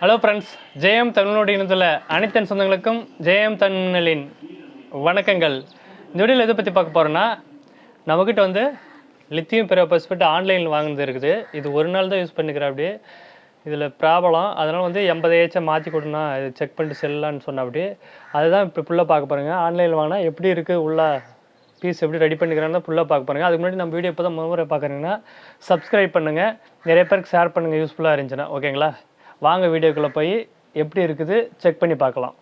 Hello friends, ஜெயம் தமிழ்நாடு இணைந்துள்ள அனைத்து சொந்தங்களுக்கும் ஜெயம் தமிழ்மின்னலின் வணக்கங்கள். இந்த வீடியோவில் எதை பற்றி பார்க்க போகிறோன்னா, நம்மக்கிட்ட வந்து லித்தியம் பெரோபாஸ்பேட் ஆன்லைனில் வாங்கினது இருக்குது. இது ஒரு நாள் தான் யூஸ் பண்ணிக்கிறேன். அப்படியே இதில் ப்ராப்ளம், அதனால் வந்து 80 மாற்றி கொடுனா இது செக் பண்ணிட்டு செல்லலான்னு சொன்ன அப்படி அதுதான் இப்போ ஃபுல்லாக பார்க்க போகிறேங்க. ஆன்லைனில் வாங்கினா எப்படி இருக்குது, உள்ள பீஸ் எப்படி ரெடி பண்ணிக்கிறான்னு ஃபுல்லாக பார்க்க போகிறேங்க. அதுக்கு முன்னாடி நம்ம வீடியோ இப்போ தான் முறை பார்க்குறீங்கன்னா சப்ஸ்கிரைப் பண்ணுங்கள், நிறைய பேருக்கு ஷேர் பண்ணுங்கள் யூஸ்ஃபுல்லாக இருந்துச்சுன்னா. ஓகேங்களா, வாங்க வீடியோக்குள்ளே போய் எப்படி இருக்குது செக் பண்ணி பார்க்கலாம்.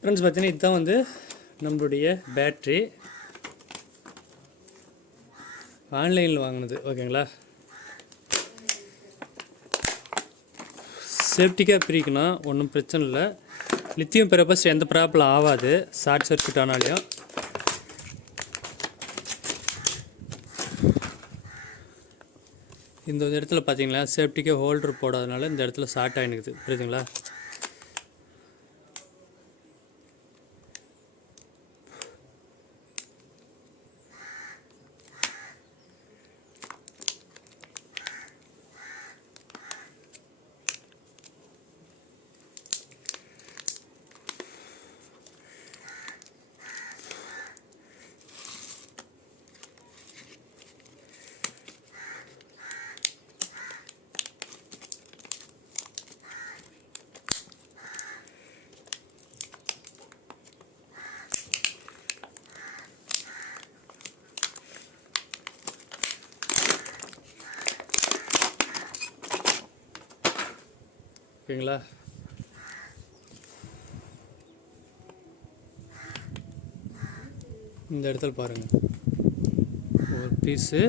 ஃப்ரெண்ட்ஸ், பார்த்தீங்கன்னா இதுதான் வந்து நம்மளுடைய பேட்ரி, ஆன்லைனில் வாங்கினது. ஓகேங்களா, சேஃப்டிக்காக பிரிக்கணும், ஒன்றும் பிரச்சனை இல்லை. லித்தியம் பெரோபாஸ் எந்த ப்ராப்ளம் ஆகாது, ஷார்ட் சர்க்யூட் ஆனாலையும். இந்த இடத்துல பார்த்தீங்களா, சேஃப்டிக்காக ஹோல்டர் போடாதனால இந்த இடத்துல ஷார்ட் ஆகினுக்குது, புரியுதுங்களா. ஓகேங்களா, இந்த இடத்துல பாருங்கள், ஒரு பீஸு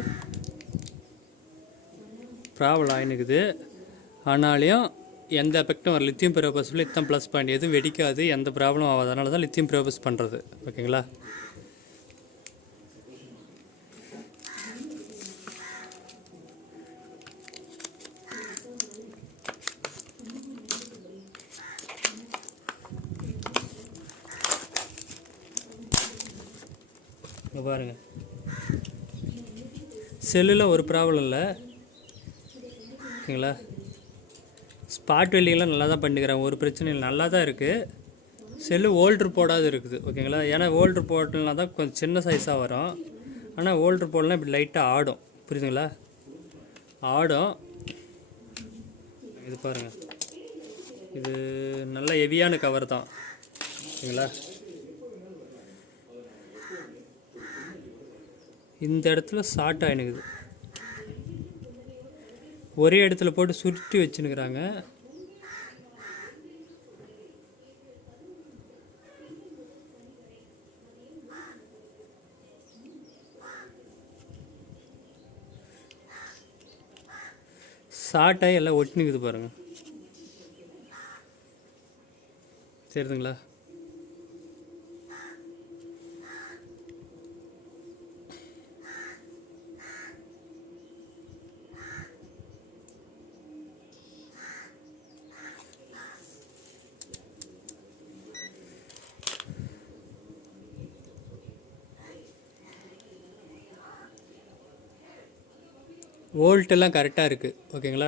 ப்ராப்ளம் ஆகினுக்குது. ஆனாலையும் எந்த எஃபெக்டும் வர லித்தியம் பெரோபாஸில் இத்தனை ப்ளஸ் பாயிண்ட், எதுவும் வெடிக்காது, எந்த ப்ராப்ளம் ஆகாது. அதனால தான் லித்தியம் பெரோபாஸ் பண்ணுறது. ஓகேங்களா, இங்கே பாருங்கள், செல்லில் ஒரு ப்ராப்ளம் இல்லை. ஓகேங்களா, ஸ்பாட் வெல்டிங்லாம் நல்லா தான் பண்ணிக்கிறாங்க, ஒரு பிரச்சனையும் நல்லா தான் இருக்குது. செல்லு ஓல்ட்ரு போடாது இருக்குது. ஓகேங்களா, ஏன்னா ஓல்ட்ரு போட்டலாம் தான் கொஞ்சம் சின்ன சைஸாக வரும். ஆனால் ஓல்ட்ரு போடலாம் இப்படி லைட்டாக ஆடும், புரியுதுங்களா, ஆடும். இது பாருங்கள், இது நல்ல ஹெவியான கவர் தான். ஓகேங்களா, இந்த இடத்துல ஷார்ட் ஆகினுக்குது, ஒரே இடத்துல போட்டு சுருட்டி வச்சுன்னுக்குறாங்க. ஷார்ட் ஆகி எல்லாம் ஒட்டினுக்குது பாருங்கள், தெரியுதுங்களா. வோல்ட்டெல்லாம் கரெக்டாக இருக்குது. ஓகேங்களா,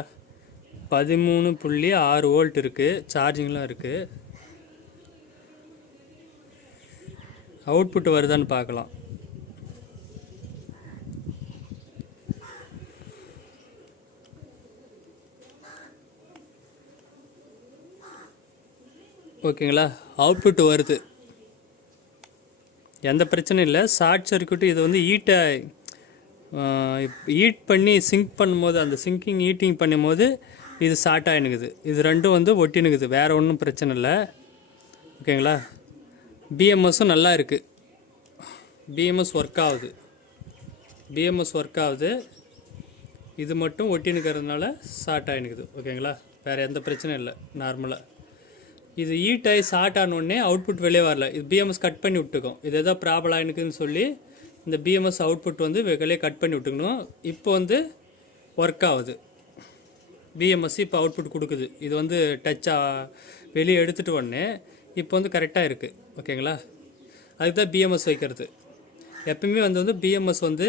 13.6 வோல்ட் இருக்குது, சார்ஜிங்லாம் இருக்குது. அவுட்புட் வருதான்னு பார்க்கலாம். ஓகேங்களா, அவுட்புட் வருது, எந்த பிரச்சனையும் இல்லை. ஷார்ட் சர்க்யூட்டு இது வந்து ஹீட் பண்ணி சிங்க் பண்ணும்போது, அந்த சிங்கிங் ஹீட்டிங் பண்ணும்போது இது ஷார்ட் ஆகினுக்குது. இது ரெண்டும் வந்து ஒட்டினுக்குது, வேறு ஒன்றும் பிரச்சனை இல்லை. ஓகேங்களா, பிஎம்எஸும் நல்லா இருக்குது, பிஎம்எஸ் ஒர்க் ஆகுது. இது மட்டும் ஒட்டினுக்கிறதுனால ஷார்ட் ஆகினுக்குது. ஓகேங்களா, வேறு எந்த பிரச்சனையும் இல்லை. நார்மலாக இது ஹீட் ஆகி ஷார்ட் ஆனோடனே அவுட்புட் வெளியே வரல, இது பிஎம்எஸ் கட் பண்ணி விட்டுக்கும். இது எதாவது ப்ராப்ளம் ஆகினுக்குன்னு சொல்லி இந்த பிஎம்எஸ் அவுட்புட் வந்து வெளியே கட் பண்ணி விட்டுக்கணும். இப்போ வந்து ஒர்க் ஆகுது, பிஎம்எஸ் இப்போ அவுட்புட் கொடுக்குது. இது வந்து டச்சாக வெளியே எடுத்துகிட்டு உடனே இப்போ வந்து கரெக்டாக இருக்குது. ஓகேங்களா? அதுக்கு தான் பிஎம்எஸ் வைக்கிறது. எப்பயுமே வந்து பிஎம்எஸ் வந்து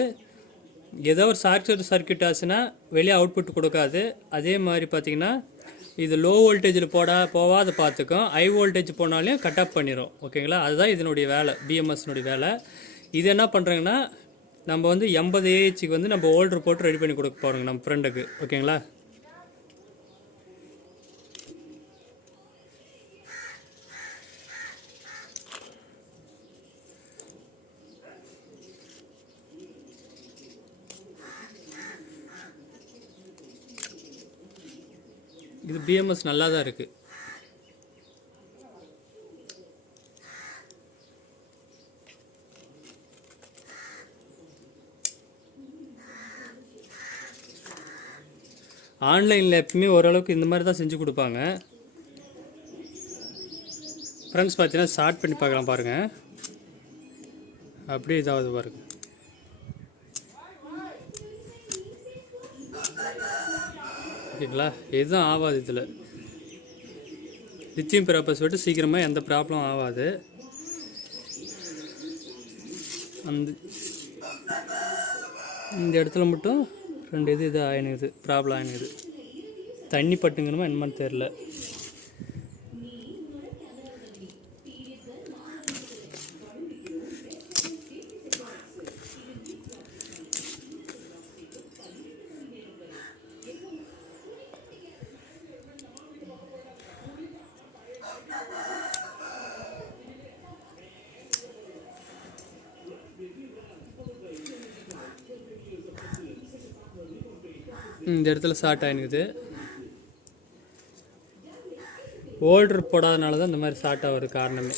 ஏதோ ஒரு சர்க்யூட் ஆச்சுன்னா வெளியே அவுட்புட் கொடுக்காது. அதே மாதிரி பார்த்திங்கன்னா இது லோ வோல்டேஜில் போகாத பார்த்துக்கும். ஹை வோல்டேஜ் போனாலையும் கட் ஆஃப் பண்ணிடும். ஓகேங்களா? அதுதான் இதனுடைய வேலை, பிஎம்எஸ்னுடைய வேலை. இது என்ன பண்ணுறாங்கன்னா நம்ம வந்து 80 ஏஹெச்சுக்கு வந்து நம்ம ஹோல்டர் போட்டு ரெடி பண்ணி கொடுக்க போகிறோங்க நம்ம ஃப்ரெண்டுக்கு. ஓகேங்களா? இது பிஎம்எஸ் நல்லா தான் இருக்குது. ஆன்லைனில் எப்பவுமே ஓரளவுக்கு இந்த மாதிரி தான் செஞ்சு கொடுப்பாங்க. ஃப்ரெண்ட்ஸ் பார்த்தீங்கன்னா ஸ்டார்ட் பண்ணி பார்க்கலாம் பாருங்கள். அப்படியே இதாவது பாருங்கள். ஓகேங்களா? எதுவும் ஆகாது. இதில் லித்தியம் பேப்பர்ஸ் விட்டு சீக்கிரமாக எந்த ப்ராப்ளம் ஆகாது. இந்த இடத்துல மட்டும் 2 இது ஆயினுது, ப்ராப்ளம் ஆயினுது. தண்ணி பட்டுங்கணுமா என்னமான்னு தெரில. இந்த இடத்துல ஷார்ட் ஆகினுக்குது. ஹோல்டர் போடாதனால தான் இந்த மாதிரி ஷார்ட் ஆகுது காரணமே.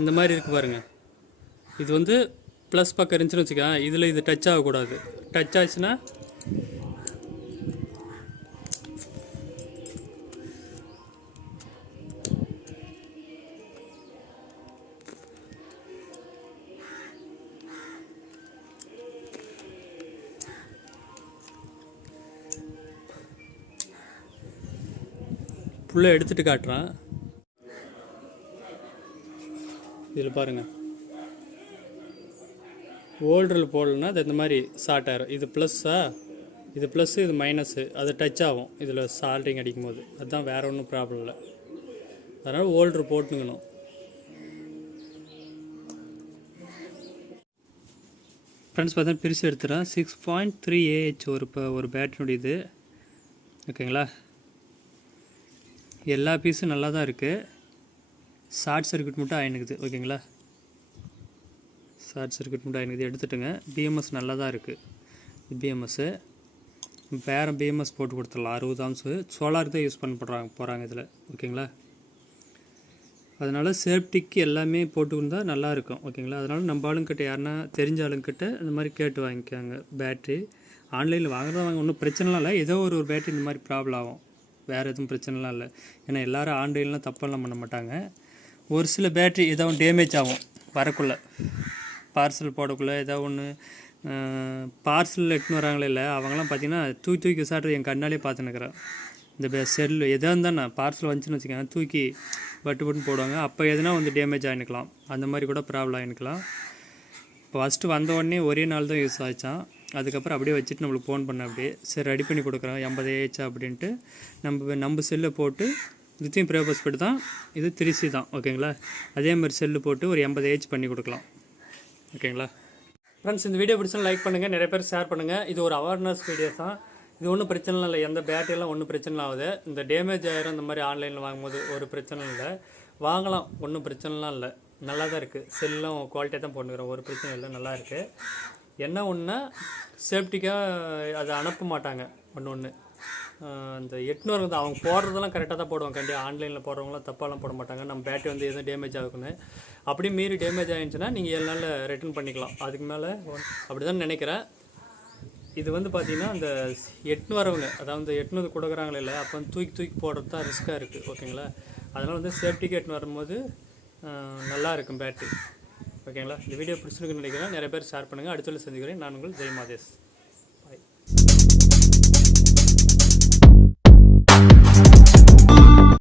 இந்த மாதிரி இருக்குது பாருங்கள். இது வந்து ப்ளஸ் பக்கம் இருந்துச்சுன்னு வச்சுக்கோங்க. இதில் இது டச் ஆகக்கூடாது. டச் ஆச்சுன்னா ஃபுல்லாக எடுத்துகிட்டு காட்டுறான். இதில் பாருங்கள், ஹோல்டரில் போடலன்னா அது இந்த மாதிரி ஷார்ட் ஆகிரும். இது ப்ளஸ்ஸா, இது ப்ளஸ்ஸு, இது மைனஸு, அது டச் ஆகும் இதில் சால்ட்ரிங் அடிக்கும் போது. அதுதான், வேறு ஒன்றும் ப்ராப்ளம் இல்லை. அதனால் ஹோல்டர் போட்டுக்கணும். ஃப்ரெண்ட்ஸ் பார்த்தா பிரித்து எடுத்துகிறேன். 6.3 AH ஒரு பேட்டரியுடைய இது. ஓகேங்களா? எல்லா பீஸும் நல்லா தான் இருக்குது. ஷார்ட் சர்க்யூட் மட்டும் ஆயினுக்குது. ஓகேங்களா? ஷார்ட் சர்க்யூட் மட்டும் ஆயினுக்குது. எடுத்துட்டுங்க. பிஎம்எஸ் நல்லா தான் இருக்குது. பிஎம்எஸ்ஸு வேறு பிஎம்எஸ் போட்டு கொடுத்துடலாம். 60 ஆம்ஸு சோலார் தான் யூஸ் பண்ண போகிறாங்க இதில். ஓகேங்களா? அதனால் சேஃப்டிக்கு எல்லாமே போட்டுக்கிட்டு நல்லாயிருக்கும். ஓகேங்களா? அதனால் நம்ம ஆளுங்கிட்ட யாருன்னா தெரிஞ்ச ஆளுங்கிட்ட இந்த மாதிரி கேட்டு வாங்கிக்காங்க. பேட்ரி ஆன்லைனில் வாங்குறவங்க ஒன்றும் பிரச்சனைலாம் இல்லை. ஏதோ ஒரு பேட்ரி இந்த மாதிரி ப்ராப்ளம் ஆகும். வேறு எதுவும் பிரச்சனைலாம் இல்லை. ஏன்னா எல்லோரும் ஆன்லைன்லாம் தப்பெல்லாம் பண்ண மாட்டாங்க. ஒரு சில பேட்ரி ஏதாவது டேமேஜ் ஆகும் வரக்குள்ளே, பார்சல் போடக்குள்ளே. ஏதாவது ஒன்று பார்சல் எடுத்துன்னு வராங்களே இல்லை, அவங்களாம் பார்த்திங்கன்னா தூக்கி விசாடுறது என் கண்ணாலே பார்த்துன்னுக்கிறேன். இந்த செல்லு எதாக இருந்தால் நான் பார்சல் வந்துச்சுன்னு வச்சுக்கோங்க, தூக்கி பட்டுன்னு போடுவாங்க. அப்போ எதுனா வந்து டேமேஜ் ஆகினுக்கலாம். அந்த மாதிரி கூட ப்ராப்ளம் ஆகினுக்கலாம். இப்போ ஃபஸ்ட்டு வந்த உடனே ஒரே நாள் தான் யூஸ் ஆச்சான். அதுக்கப்புறம் அப்படியே வச்சுட்டு நம்மளுக்கு ஃபோன் பண்ண, அப்படியே சரி ரெடி பண்ணி கொடுக்குறோம் 80 AH அப்படின்ட்டு நம்ம செல்லை போட்டு லித்தியம் பேப்பர்ஸ் தான். இது 3C தான். ஓகேங்களா? அதே மாதிரி செல்லு போட்டு ஒரு 80 AH பண்ணி கொடுக்கலாம். ஓகேங்களா ஃப்ரெண்ட்ஸ்? இந்த வீடியோ பிடிச்சா லைக் பண்ணுங்கள், நிறைய பேர் ஷேர் பண்ணுங்கள். இது ஒரு அவேர்னஸ் வீடியோ தான். இது ஒன்றும் பிரச்சனை இல்லை. எந்த பேட்டரியெல்லாம் ஒன்றும் பிரச்சனை ஆகுது. இந்த டேமேஜ் ஆகிரும் இந்த மாதிரி ஆன்லைனில் வாங்கும்போது ஒரு பிரச்சனை இல்லை. வாங்கலாம், ஒன்றும் பிரச்சனைலாம் இல்லை. நல்லா தான் இருக்குது. செல்லும் குவாலிட்டியாக தான் போட்டுக்கிறோம். ஒரு பிரச்சனை இல்லை, நல்லா இருக்குது. என்ன ஒன்று, சேஃப்டிக்காக அதை அனுப்ப மாட்டாங்க. ஒன்று அந்த 800 தான் அவங்க போடுறதெல்லாம் கரெக்டாக தான் போடுவாங்க. கண்டிப்பாக ஆன்லைனில் போடுறவங்களாம் தப்பாலாம் போட மாட்டாங்க. நம்ம பேட்டரி வந்து எதுவும் டேமேஜ் ஆகுன்னு அப்படி மீறி டேமேஜ் ஆகிடுச்சுன்னா நீங்கள் 7 நாளில் ரிட்டர்ன் பண்ணிக்கலாம். அதுக்கு மேலே அப்படி தான் நினைக்கிறேன். இது வந்து பார்த்திங்கன்னா அந்த 800 அதாவது 800 கொடுக்குறாங்களே இல்லை, அப்போ வந்து தூக்கி போடுறது தான் ரிஸ்க்காக இருக்குது. ஓகேங்களா? அதனால் வந்து சேஃப்டிக்கு 800 வரும்போது நல்லா இருக்கும் பேட்டரி. ஓகேங்களா? இந்த வீடியோ பிடிச்சிருக்குன்னு நினைக்கிறேன். நிறைய பேர் ஷேர் பண்ணுங்கள். அடுத்த சந்திக்கிறேன். நான் உங்கள் ஜெய் மாதேஷ்.